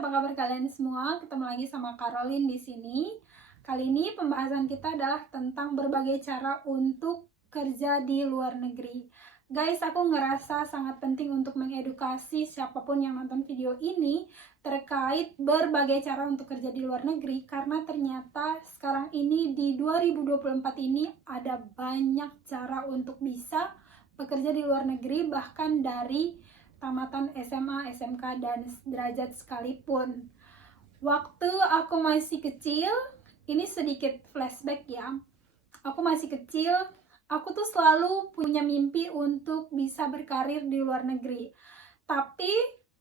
apa kabar kalian semua? Ketemu lagi sama Caroline di sini. Kali ini pembahasan kita adalah tentang berbagai cara untuk kerja di luar negeri. Guys, aku ngerasa sangat penting untuk mengedukasi siapapun yang nonton video ini terkait berbagai cara untuk kerja di luar negeri, karena ternyata sekarang ini di 2024 ini ada banyak cara untuk bisa bekerja di luar negeri, bahkan dari tamatan SMA, SMK, dan derajat sekalipun. Waktu aku masih kecil, ini sedikit flashback ya. Aku masih kecil, aku tuh selalu punya mimpi untuk bisa berkarir di luar negeri. Tapi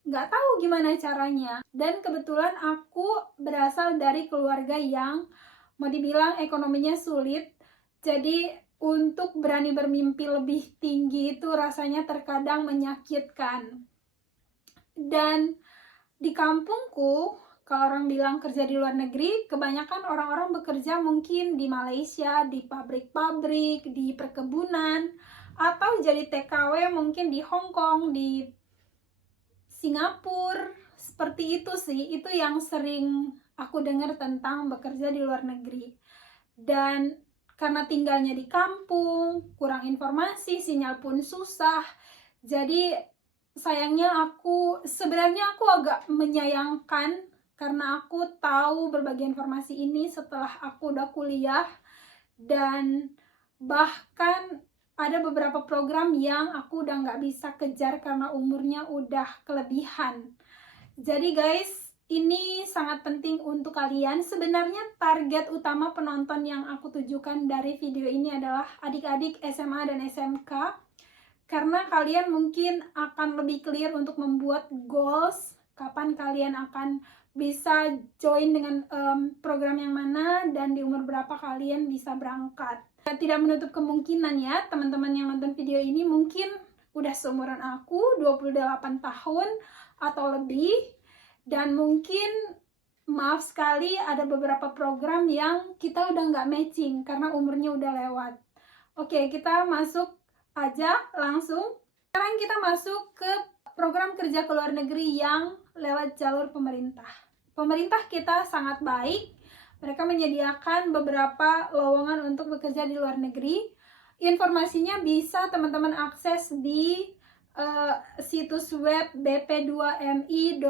nggak tahu gimana caranya. Dan kebetulan aku berasal dari keluarga yang mau dibilang ekonominya sulit. Jadi untuk berani bermimpi lebih tinggi itu rasanya terkadang menyakitkan. Dan di kampungku, kalau orang bilang kerja di luar negeri, kebanyakan orang-orang bekerja mungkin di Malaysia, di pabrik-pabrik, di perkebunan, atau jadi TKW mungkin di Hong Kong, di Singapura. Seperti itu sih, itu yang sering aku dengar tentang bekerja di luar negeri. Dan karena tinggalnya di kampung, kurang informasi, sinyal pun susah. Jadi sayangnya sebenarnya aku agak menyayangkan karena aku tahu berbagai informasi ini setelah aku udah kuliah, dan bahkan ada beberapa program yang aku udah nggak bisa kejar karena umurnya udah kelebihan. Jadi guys, ini sangat penting untuk kalian. Sebenarnya target utama penonton yang aku tujukan dari video ini adalah adik-adik SMA dan SMK, karena kalian mungkin akan lebih clear untuk membuat goals, kapan kalian akan bisa join dengan program yang mana, dan di umur berapa kalian bisa berangkat. Tidak menutup kemungkinan ya, teman-teman yang nonton video ini mungkin udah seumuran aku, 28 tahun atau lebih, dan mungkin maaf sekali ada beberapa program yang kita udah nggak matching karena umurnya udah lewat. Oke, kita masuk aja langsung. Sekarang kita masuk ke program kerja ke luar negeri yang lewat jalur pemerintah. Pemerintah kita sangat baik. Mereka menyediakan beberapa lowongan untuk bekerja di luar negeri. Informasinya bisa teman-teman akses di situs web bp2mi.go.id.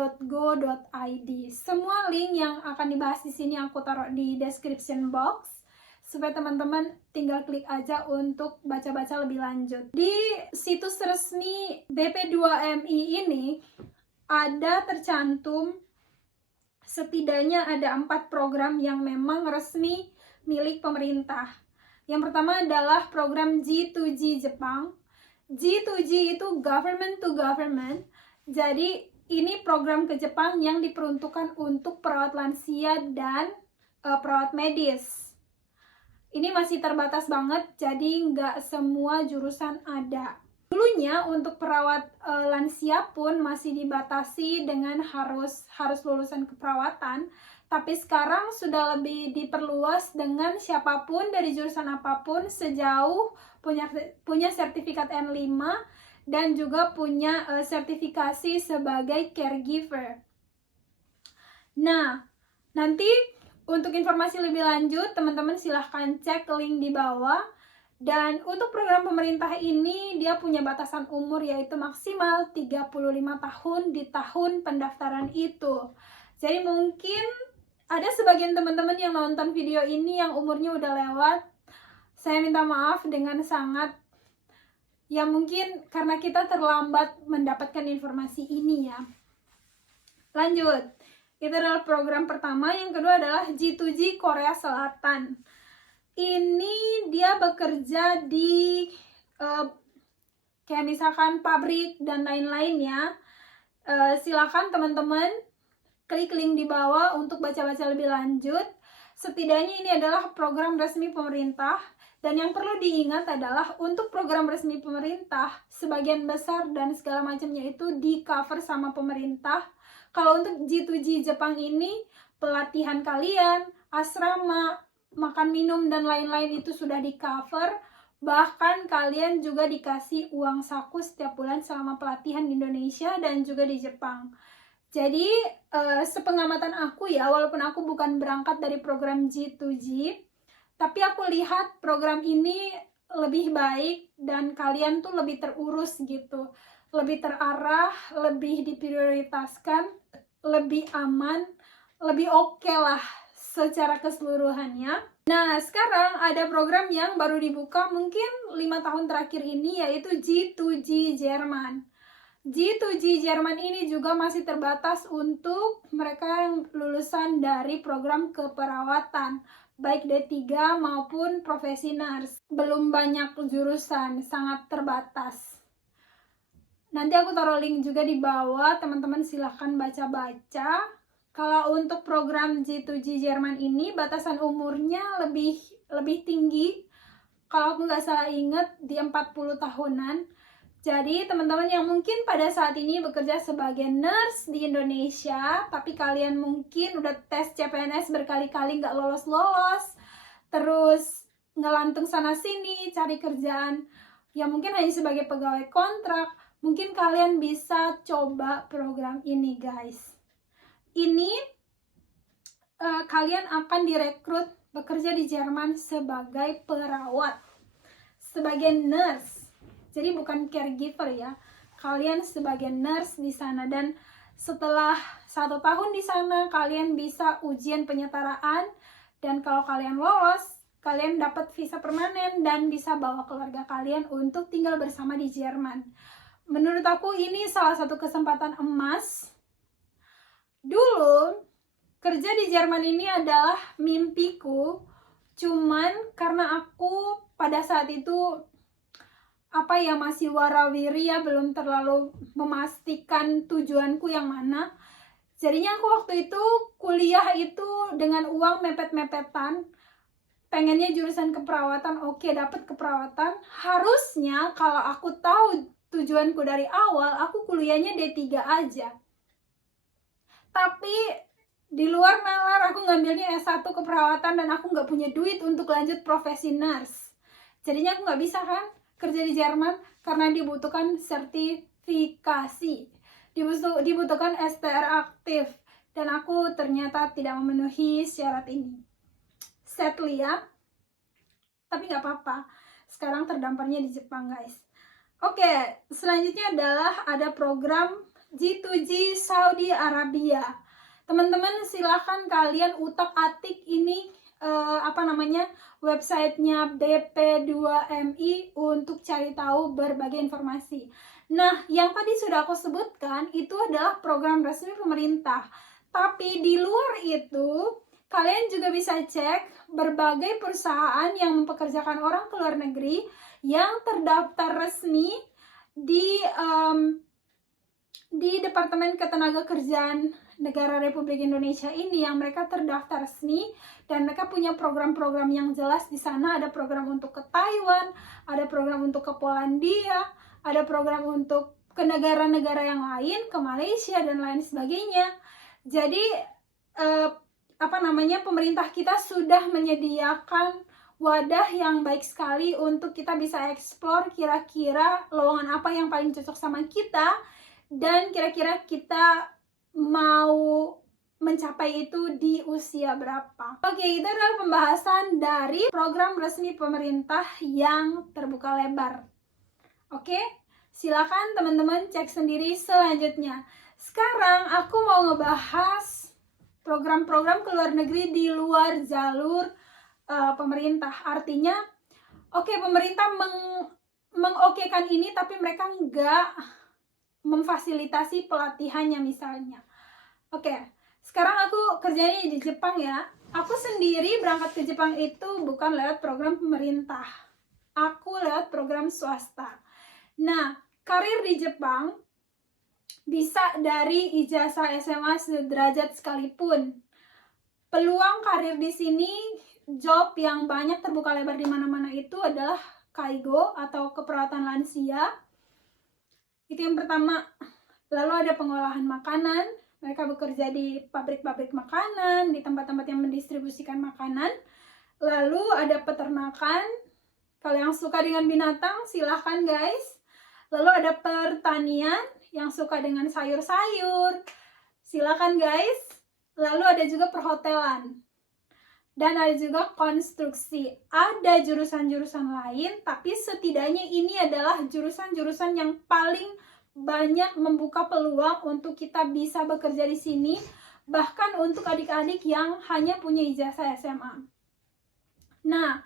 Semua link yang akan dibahas di sini aku taruh di description box, supaya teman-teman tinggal klik aja untuk baca-baca lebih lanjut. Di situs resmi BP2MI ini ada tercantum setidaknya ada 4 program yang memang resmi milik pemerintah. Yang pertama adalah program G2G Jepang. G2G itu government to government. Jadi ini program ke Jepang yang diperuntukkan untuk perawat lansia dan perawat medis. Ini masih terbatas banget, jadi nggak semua jurusan ada. Dulunya untuk perawat lansia pun masih dibatasi dengan harus lulusan keperawatan, tapi sekarang sudah lebih diperluas dengan siapapun dari jurusan apapun sejauh punya sertifikat N5 dan juga punya sertifikasi sebagai caregiver. Nah, nanti untuk informasi lebih lanjut, teman-teman silahkan cek link di bawah. Dan untuk program pemerintah ini, dia punya batasan umur yaitu maksimal 35 tahun di tahun pendaftaran itu. Jadi mungkin ada sebagian teman-teman yang nonton video ini yang umurnya udah lewat. Saya minta maaf dengan sangat. Ya mungkin karena kita terlambat mendapatkan informasi ini ya. Lanjut. Itu adalah program pertama. Yang kedua adalah G2G Korea Selatan. Ini dia bekerja di kayak misalkan pabrik dan lain-lain ya. Silakan teman-teman klik link di bawah untuk baca-baca lebih lanjut. Setidaknya ini adalah program resmi pemerintah. Dan yang perlu diingat adalah untuk program resmi pemerintah, sebagian besar dan segala macamnya itu di cover sama pemerintah. Kalau untuk G2G Jepang ini, pelatihan kalian, asrama, makan minum dan lain-lain itu sudah di cover. Bahkan kalian juga dikasih uang saku setiap bulan selama pelatihan di Indonesia dan juga di Jepang. Jadi sepengamatan aku ya, walaupun aku bukan berangkat dari program G2G, tapi aku lihat program ini lebih baik dan kalian tuh lebih terurus gitu, lebih terarah, lebih diprioritaskan, lebih aman, lebih oke lah secara keseluruhannya. Nah, sekarang ada program yang baru dibuka mungkin 5 tahun terakhir ini, yaitu G2G Jerman. G2G Jerman ini juga masih terbatas untuk mereka yang lulusan dari program keperawatan, baik D3 maupun profesi nurse. Belum banyak jurusan, sangat terbatas. Nanti aku taruh link juga di bawah, teman-teman silahkan baca-baca. Kalau untuk program G2G Jerman ini, batasan umurnya lebih tinggi. Kalau aku nggak salah ingat, di 40 tahunan. Jadi teman-teman yang mungkin pada saat ini bekerja sebagai nurse di Indonesia, tapi kalian mungkin udah tes CPNS berkali-kali nggak lolos-lolos, terus ngelantung sana-sini cari kerjaan yang mungkin hanya sebagai pegawai kontrak, mungkin kalian bisa coba program ini guys. Ini kalian akan direkrut bekerja di Jerman sebagai perawat, sebagai nurse. Jadi bukan caregiver ya, kalian sebagai nurse di sana, dan setelah 1 tahun di sana kalian bisa ujian penyetaraan, dan kalau kalian lolos kalian dapat visa permanen dan bisa bawa keluarga kalian untuk tinggal bersama di Jerman. Menurut aku ini salah satu kesempatan emas. Dulu kerja di Jerman ini adalah mimpiku, cuman karena aku pada saat itu masih warawiri ya, belum terlalu memastikan tujuanku yang mana. Jadinya aku waktu itu kuliah itu dengan uang mepet-mepetan. Pengennya jurusan keperawatan, oke, dapat keperawatan. Harusnya kalau aku tahu tujuanku dari awal, aku kuliahnya D3 aja. Tapi di luar nalar aku ngambilnya S1 keperawatan dan aku nggak punya duit untuk lanjut profesi nurse. Jadinya aku nggak bisa kan kerja di Jerman karena dibutuhkan sertifikasi, dibutuhkan STR aktif, dan aku ternyata tidak memenuhi syarat ini. Sadly ya, tapi nggak apa-apa. Sekarang terdamparnya di Jepang guys. Oke, selanjutnya adalah ada program G2G Saudi Arabia. Teman-teman silahkan kalian utak-atik ini websitenya BP2MI untuk cari tahu berbagai informasi. Nah, yang tadi sudah aku sebutkan itu adalah program resmi pemerintah. Tapi di luar itu, kalian juga bisa cek berbagai perusahaan yang mempekerjakan orang ke luar negeri yang terdaftar resmi di Departemen Ketenagakerjaan Negara Republik Indonesia ini, yang mereka terdaftar resmi dan mereka punya program-program yang jelas di sana. Ada program untuk ke Taiwan, ada program untuk ke Polandia, ada program untuk ke negara-negara yang lain, ke Malaysia dan lain sebagainya. Jadi pemerintah kita sudah menyediakan wadah yang baik sekali untuk kita bisa eksplor kira-kira lowongan apa yang paling cocok sama kita, dan kira-kira kita mau mencapai itu di usia berapa. Oke, itu adalah pembahasan dari program resmi pemerintah yang terbuka lebar. Oke, silakan teman-teman cek sendiri selanjutnya. Sekarang aku mau ngebahas program-program ke luar negeri di luar jalur pemerintah. Artinya, pemerintah mengokekan ini tapi mereka nggak memfasilitasi pelatihannya misalnya. Sekarang aku kerjanya di Jepang ya. Aku sendiri berangkat ke Jepang itu bukan lewat program pemerintah. Aku lewat program swasta. Nah, karir di Jepang bisa dari ijazah SMA sederajat sekalipun. Peluang karir di sini, job yang banyak terbuka lebar di mana-mana itu adalah kaigo atau keperawatan lansia. Itu yang pertama. Lalu ada pengolahan makanan, mereka bekerja di pabrik-pabrik makanan, di tempat-tempat yang mendistribusikan makanan. Lalu ada peternakan, kalau yang suka dengan binatang silahkan guys. Lalu ada pertanian, yang suka dengan sayur-sayur, Silakan guys. Lalu ada juga perhotelan. Dan ada juga konstruksi. Ada jurusan-jurusan lain, tapi setidaknya ini adalah jurusan-jurusan yang paling banyak membuka peluang untuk kita bisa bekerja di sini, bahkan untuk adik-adik yang hanya punya ijazah SMA. Nah,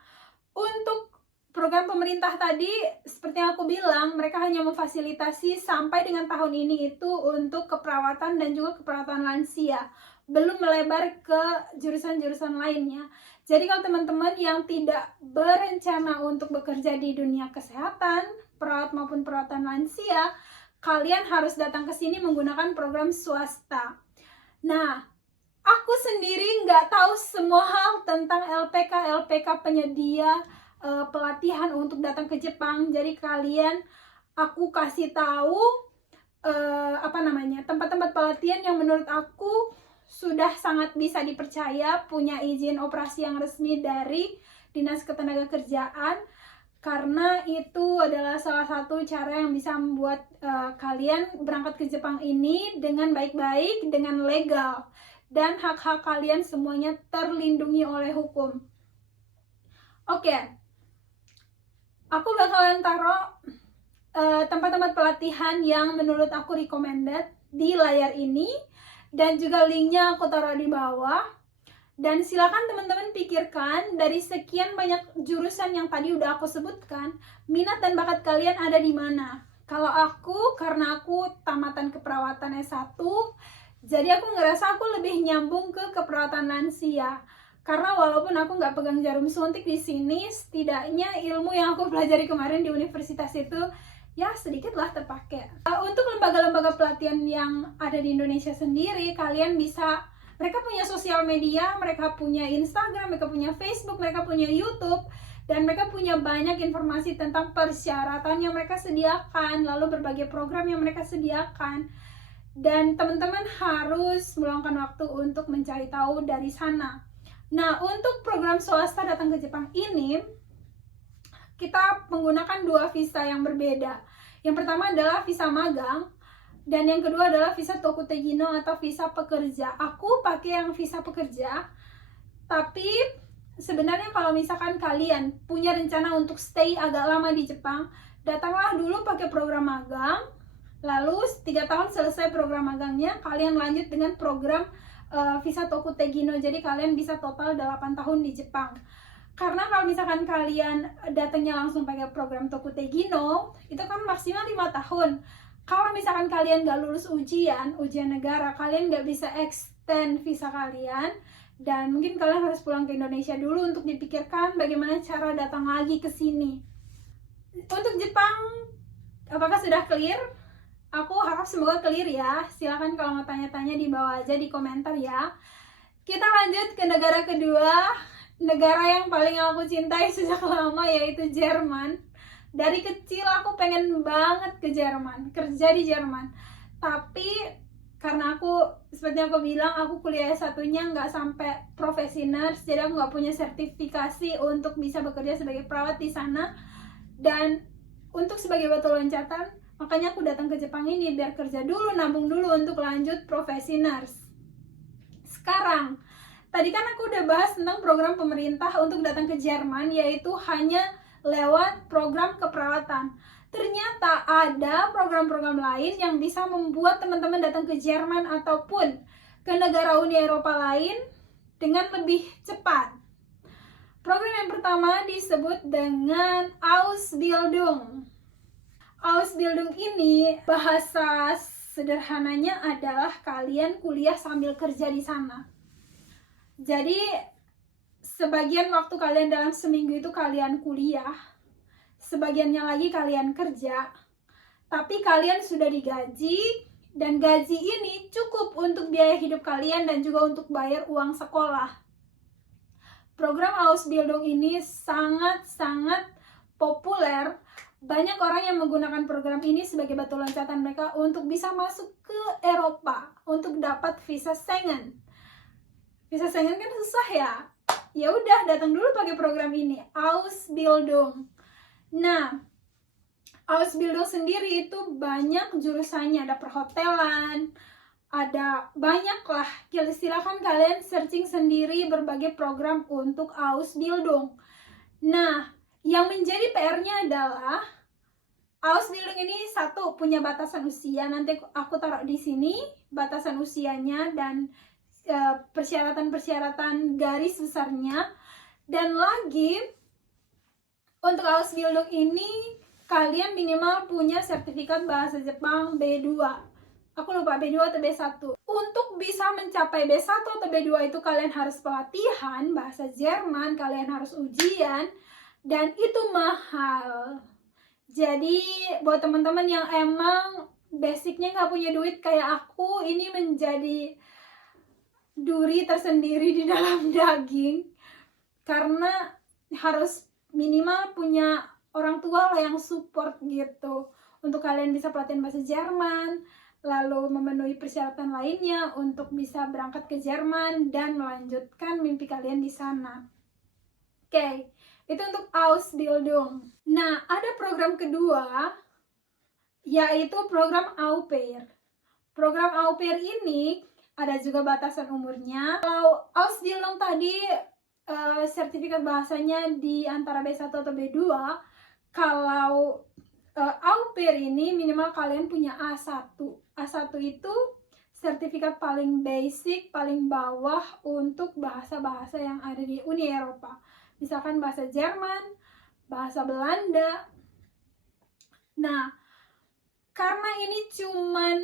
untuk program pemerintah tadi, seperti yang aku bilang, mereka hanya memfasilitasi sampai dengan tahun ini itu untuk keperawatan dan juga keperawatan lansia, belum melebar ke jurusan-jurusan lainnya. Jadi kalau teman-teman yang tidak berencana untuk bekerja di dunia kesehatan, perawat maupun perawatan lansia, kalian harus datang ke sini menggunakan program swasta. Nah, aku sendiri nggak tahu semua hal tentang LPK penyedia pelatihan untuk datang ke Jepang. Jadi kalian, aku kasih tahu tempat-tempat pelatihan yang menurut aku sudah sangat bisa dipercaya, punya izin operasi yang resmi dari Dinas Ketenagakerjaan, karena itu adalah salah satu cara yang bisa membuat kalian berangkat ke Jepang ini dengan baik-baik, dengan legal, dan hak-hak kalian semuanya terlindungi oleh hukum. Oke. Aku bakalan taruh tempat-tempat pelatihan yang menurut aku recommended di layar ini, dan juga linknya aku taruh di bawah. Dan silakan teman-teman pikirkan dari sekian banyak jurusan yang tadi udah aku sebutkan, minat dan bakat kalian ada di mana. Kalau aku, karena aku tamatan keperawatan S1, jadi aku ngerasa aku lebih nyambung ke keperawatan lansia. Karena walaupun aku nggak pegang jarum suntik di sini, setidaknya ilmu yang aku pelajari kemarin di universitas itu ya sedikit lah terpakai. Untuk lembaga-lembaga pelatihan yang ada di Indonesia sendiri, kalian bisa, mereka punya sosial media, mereka punya Instagram, mereka punya Facebook, mereka punya YouTube, dan mereka punya banyak informasi tentang persyaratan yang mereka sediakan, lalu berbagai program yang mereka sediakan. Dan teman-teman harus meluangkan waktu untuk mencari tahu dari sana. Nah, untuk program swasta datang ke Jepang ini, kita menggunakan 2 visa yang berbeda. Yang pertama adalah visa magang, dan yang kedua adalah visa Tokutegino atau visa pekerja. Aku pakai yang visa pekerja, tapi sebenarnya kalau misalkan kalian punya rencana untuk stay agak lama di Jepang, datanglah dulu pakai program magang, lalu 3 tahun selesai program magangnya, kalian lanjut dengan program visa Tokutegino, jadi kalian bisa total 8 tahun di Jepang. Karena kalau misalkan kalian datangnya langsung pakai program Tokutegino, itu kan maksimal 5 tahun. Kalau misalkan kalian nggak lulus ujian negara, kalian nggak bisa extend visa kalian, dan mungkin kalian harus pulang ke Indonesia dulu untuk dipikirkan bagaimana cara datang lagi ke sini. Untuk Jepang, apakah sudah clear? Aku harap semoga clear ya. Silakan kalau mau tanya-tanya di bawah aja di komentar ya. Kita lanjut ke negara kedua, negara yang paling aku cintai sejak lama, yaitu Jerman. Dari kecil aku pengen banget ke Jerman, kerja di Jerman. Tapi karena aku, seperti yang aku bilang, aku kuliah S1-nya nggak sampai profesi nurse, jadi aku nggak punya sertifikasi untuk bisa bekerja sebagai perawat di sana. Dan untuk sebagai batu loncatan, makanya aku datang ke Jepang ini biar kerja dulu, nabung dulu untuk lanjut profesi nurse. Sekarang, tadi kan aku udah bahas tentang program pemerintah untuk datang ke Jerman, yaitu hanya lewat program keperawatan. Ternyata ada program-program lain yang bisa membuat teman-teman datang ke Jerman ataupun ke negara Uni Eropa lain dengan lebih cepat. Program yang pertama disebut dengan Ausbildung. Ausbildung ini bahasa sederhananya adalah kalian kuliah sambil kerja di sana. Jadi sebagian waktu kalian dalam seminggu itu kalian kuliah, sebagiannya lagi kalian kerja, tapi kalian sudah digaji, dan gaji ini cukup untuk biaya hidup kalian dan juga untuk bayar uang sekolah. Program Ausbildung ini sangat-sangat populer. Banyak orang yang menggunakan program ini sebagai batu loncatan mereka untuk bisa masuk ke Eropa, untuk dapat visa Schengen. Visa Schengen kan susah ya. Ya udah, datang dulu pakai program ini, Ausbildung. Nah, Ausbildung sendiri itu banyak jurusannya, ada perhotelan, ada banyak lah, silakan kalian searching sendiri berbagai program untuk Ausbildung. Nah, yang menjadi PR-nya adalah Ausbildung ini satu punya batasan usia, nanti aku taruh di sini batasan usianya dan persyaratan-persyaratan garis besarnya. Dan lagi untuk Ausbildung ini kalian minimal punya sertifikat bahasa Jepang B2. Aku lupa B2 atau B1. Untuk bisa mencapai B1 atau B2 itu kalian harus pelatihan bahasa Jerman, kalian harus ujian, dan itu mahal. Jadi buat teman-teman yang emang basicnya nggak punya duit kayak aku, ini menjadi duri tersendiri di dalam daging. Karena harus minimal punya orang tua lah yang support gitu. Untuk kalian bisa pelatihan bahasa Jerman, lalu memenuhi persyaratan lainnya untuk bisa berangkat ke Jerman dan melanjutkan mimpi kalian di sana. Oke, itu untuk Ausbildung. Nah, ada program kedua, yaitu program Au Pair. Program Au Pair ini ada juga batasan umurnya. Kalau Ausbildung tadi sertifikat bahasanya di antara B1 atau B2, kalau Au Pair ini minimal kalian punya A1. A1 itu sertifikat paling basic, paling bawah untuk bahasa-bahasa yang ada di Uni Eropa. Misalkan bahasa Jerman, bahasa Belanda. Nah, karena ini cuman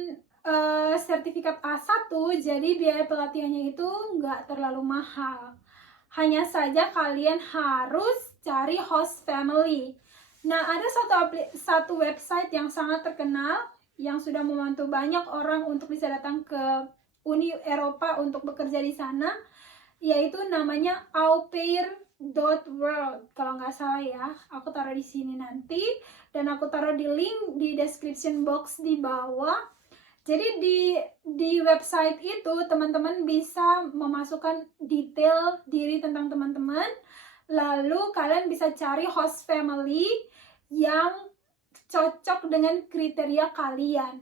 sertifikat A1, jadi biaya pelatihannya itu nggak terlalu mahal. Hanya saja kalian harus cari host family. Nah, ada satu website yang sangat terkenal yang sudah membantu banyak orang untuk bisa datang ke Uni Eropa untuk bekerja di sana, yaitu namanya aupair.world kalau nggak salah ya. Aku taruh di sini nanti dan aku taruh di link di description box di bawah. Jadi di website itu teman-teman bisa memasukkan detail diri tentang teman-teman, lalu kalian bisa cari host family yang cocok dengan kriteria kalian.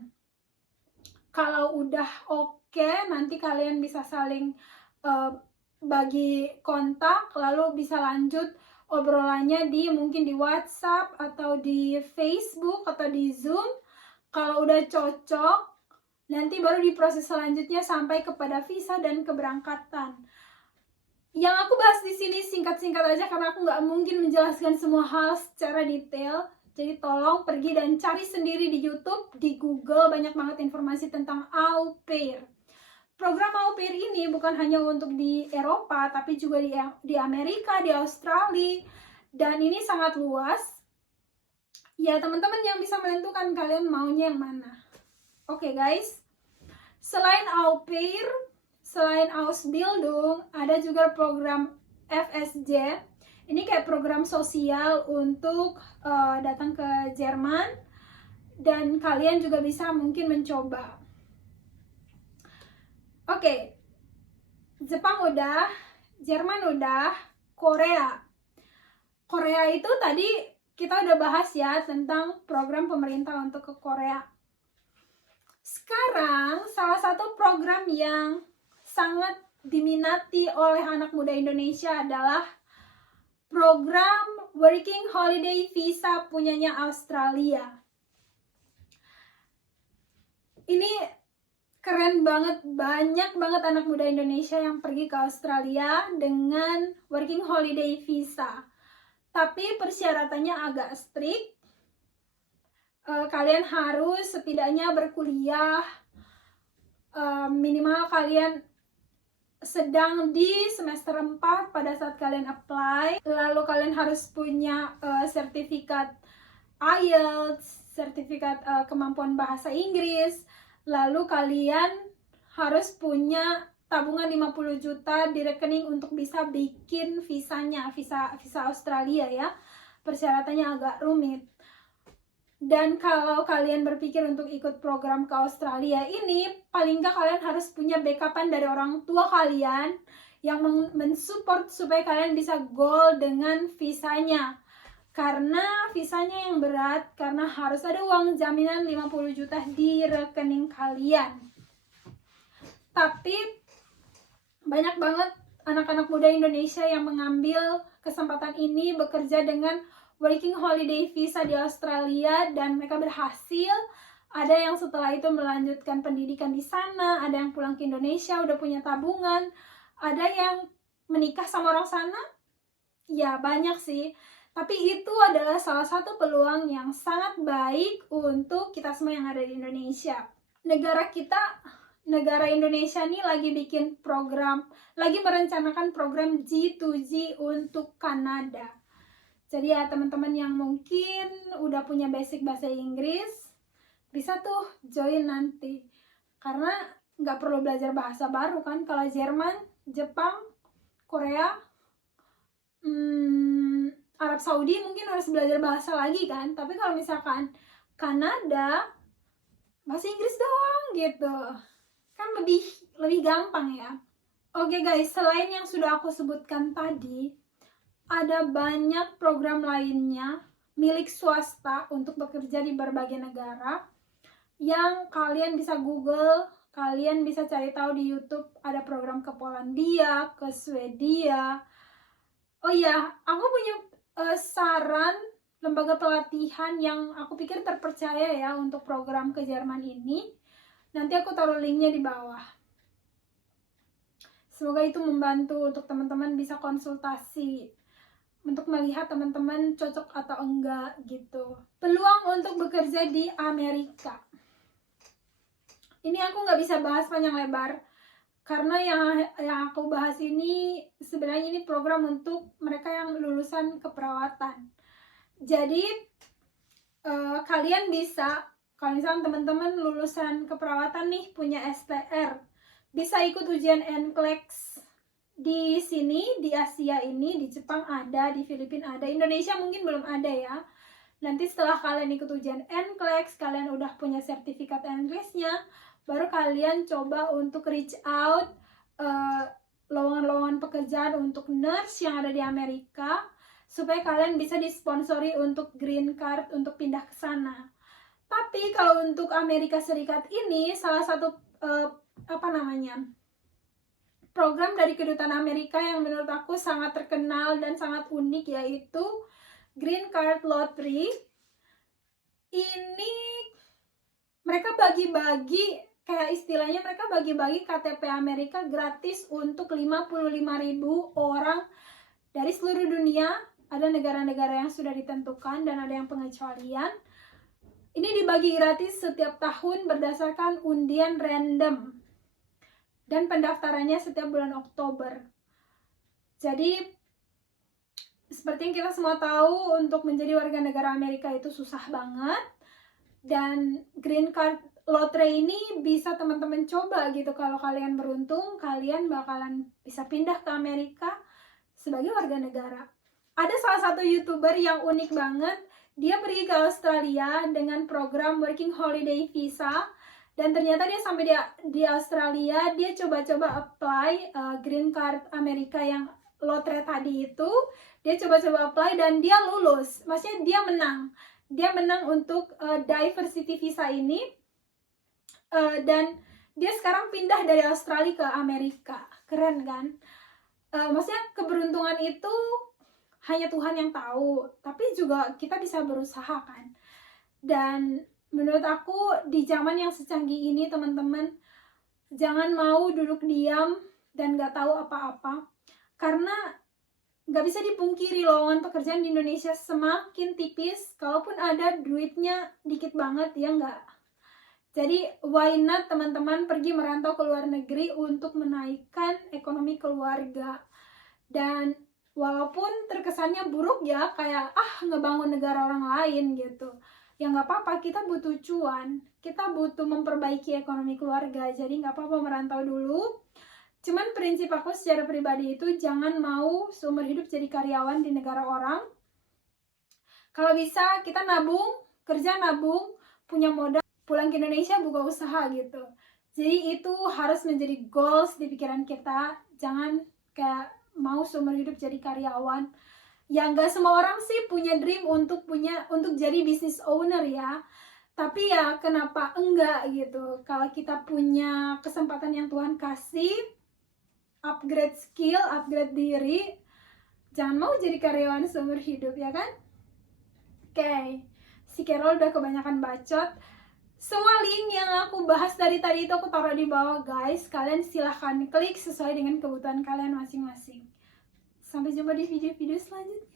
Kalau udah oke, nanti kalian bisa saling bagi kontak, lalu bisa lanjut obrolannya mungkin di WhatsApp atau di Facebook atau di Zoom. Kalau udah cocok, nanti baru diproses selanjutnya sampai kepada visa dan keberangkatan. Yang aku bahas di sini singkat-singkat aja karena aku nggak mungkin menjelaskan semua hal secara detail. Jadi tolong pergi dan cari sendiri di YouTube, di Google, banyak banget informasi tentang Au Pair. Program Au Pair ini bukan hanya untuk di Eropa, tapi juga di Amerika, di Australia, dan ini sangat luas. Ya, teman-teman yang bisa menentukan kalian maunya yang mana. Oke, guys. Selain Au Pair, selain Ausbildung, ada juga program FSJ. Ini kayak program sosial untuk datang ke Jerman, dan kalian juga bisa mungkin mencoba. Oke, Jepang udah, Jerman udah, Korea. Korea itu tadi kita udah bahas ya tentang program pemerintah untuk ke Korea. Sekarang salah satu program yang sangat diminati oleh anak muda Indonesia adalah program Working Holiday Visa punyanya Australia. Ini keren banget, banyak banget anak muda Indonesia yang pergi ke Australia dengan Working Holiday Visa. Tapi persyaratannya agak strict. Kalian harus setidaknya berkuliah, minimal kalian sedang di semester 4 pada saat kalian apply. Lalu kalian harus punya sertifikat IELTS, sertifikat kemampuan bahasa Inggris. Lalu kalian harus punya tabungan 50 juta di rekening untuk bisa bikin visanya, visa Australia ya. Persyaratannya agak rumit. Dan kalau kalian berpikir untuk ikut program ke Australia ini, paling nggak kalian harus punya backupan dari orang tua kalian yang mensupport supaya kalian bisa goal dengan visanya. Karena visanya yang berat, karena harus ada uang jaminan 50 juta di rekening kalian. Tapi banyak banget anak-anak muda Indonesia yang mengambil kesempatan ini bekerja dengan working holiday visa di Australia dan mereka berhasil. Ada yang setelah itu melanjutkan pendidikan di sana, ada yang pulang ke Indonesia udah punya tabungan, ada yang menikah sama orang sana. Ya banyak sih, tapi itu adalah salah satu peluang yang sangat baik untuk kita semua yang ada di Indonesia. Negara Indonesia nih lagi bikin program, lagi merencanakan program G2G untuk Kanada. Jadi ya teman-teman yang mungkin udah punya basic bahasa Inggris, bisa tuh join nanti. Karena nggak perlu belajar bahasa baru kan, kalau Jerman, Jepang, Korea, Arab Saudi mungkin harus belajar bahasa lagi kan. Tapi kalau misalkan Kanada, bahasa Inggris doang gitu. Kan lebih gampang ya. Oke guys, selain yang sudah aku sebutkan tadi, ada banyak program lainnya milik swasta untuk bekerja di berbagai negara yang kalian bisa Google, kalian bisa cari tahu di YouTube. Ada program ke Polandia, ke Swedia. Oh iya, aku punya saran lembaga pelatihan yang aku pikir terpercaya ya untuk program ke Jerman ini. Nanti aku taruh linknya di bawah. Semoga itu membantu untuk teman-teman bisa konsultasi untuk melihat teman-teman cocok atau enggak gitu. Peluang untuk bekerja di Amerika. Ini aku nggak bisa bahas panjang lebar karena yang aku bahas ini sebenarnya ini program untuk mereka yang lulusan keperawatan. Jadi kalian bisa, kalau misalnya teman-teman lulusan keperawatan nih punya STR, bisa ikut ujian NCLEX di sini, di Asia ini, di Jepang ada, di Filipina ada, Indonesia mungkin belum ada ya. Nanti setelah kalian ikut ujian NCLEX, kalian udah punya sertifikat NCLEX-nya, baru kalian coba untuk reach out lowongan-lowongan pekerjaan untuk nurse yang ada di Amerika, supaya kalian bisa disponsori untuk green card untuk pindah ke sana. Tapi kalau untuk Amerika Serikat ini, salah satu program dari Kedutaan Amerika yang menurut aku sangat terkenal dan sangat unik, yaitu Green Card Lottery. Ini mereka bagi-bagi, kayak istilahnya mereka bagi-bagi KTP Amerika gratis untuk 55.000 orang dari seluruh dunia. Ada negara-negara yang sudah ditentukan dan ada yang pengecualian. Ini dibagi gratis setiap tahun berdasarkan undian random. Dan pendaftarannya setiap bulan Oktober. Jadi, seperti yang kita semua tahu, untuk menjadi warga negara Amerika itu susah banget. Dan Green Card Lottery ini bisa teman-teman coba gitu. Kalau kalian beruntung, kalian bakalan bisa pindah ke Amerika sebagai warga negara. Ada salah satu YouTuber yang unik banget. Dia pergi ke Australia dengan program Working Holiday Visa. Dan ternyata dia sampai di Australia, dia coba-coba apply Green Card Amerika yang lotre tadi itu. Dia coba-coba apply dan dia lulus. Maksudnya dia menang. Dia menang untuk diversity visa ini. Dan dia sekarang pindah dari Australia ke Amerika. Keren kan? Maksudnya keberuntungan itu hanya Tuhan yang tahu. Tapi juga kita bisa berusaha kan. Dan menurut aku di zaman yang secanggih ini teman-teman, jangan mau duduk diam dan gak tahu apa-apa. Karena gak bisa dipungkiri lowongan pekerjaan di Indonesia semakin tipis. Kalaupun ada, duitnya dikit banget ya enggak. Jadi why not teman-teman pergi merantau ke luar negeri untuk menaikkan ekonomi keluarga. Dan walaupun terkesannya buruk ya, kayak ngebangun negara orang lain gitu, ya nggak apa-apa, kita butuh cuan, kita butuh memperbaiki ekonomi keluarga, jadi nggak apa-apa merantau dulu. Cuman prinsip aku secara pribadi itu jangan mau seumur hidup jadi karyawan di negara orang. Kalau bisa kita nabung, kerja nabung, punya modal, pulang ke Indonesia buka usaha gitu. Jadi itu harus menjadi goals di pikiran kita. Jangan kayak mau seumur hidup jadi karyawan. Ya nggak semua orang sih punya dream untuk jadi business owner ya. Tapi ya kenapa enggak gitu, kalau kita punya kesempatan yang Tuhan kasih, upgrade skill, upgrade diri, jangan mau jadi karyawan seumur hidup, ya kan? Oke, si Carol udah kebanyakan bacot. Semua link yang aku bahas dari tadi itu aku taruh di bawah guys. Kalian silahkan klik sesuai dengan kebutuhan kalian masing-masing. Sampai jumpa di video-video selanjutnya.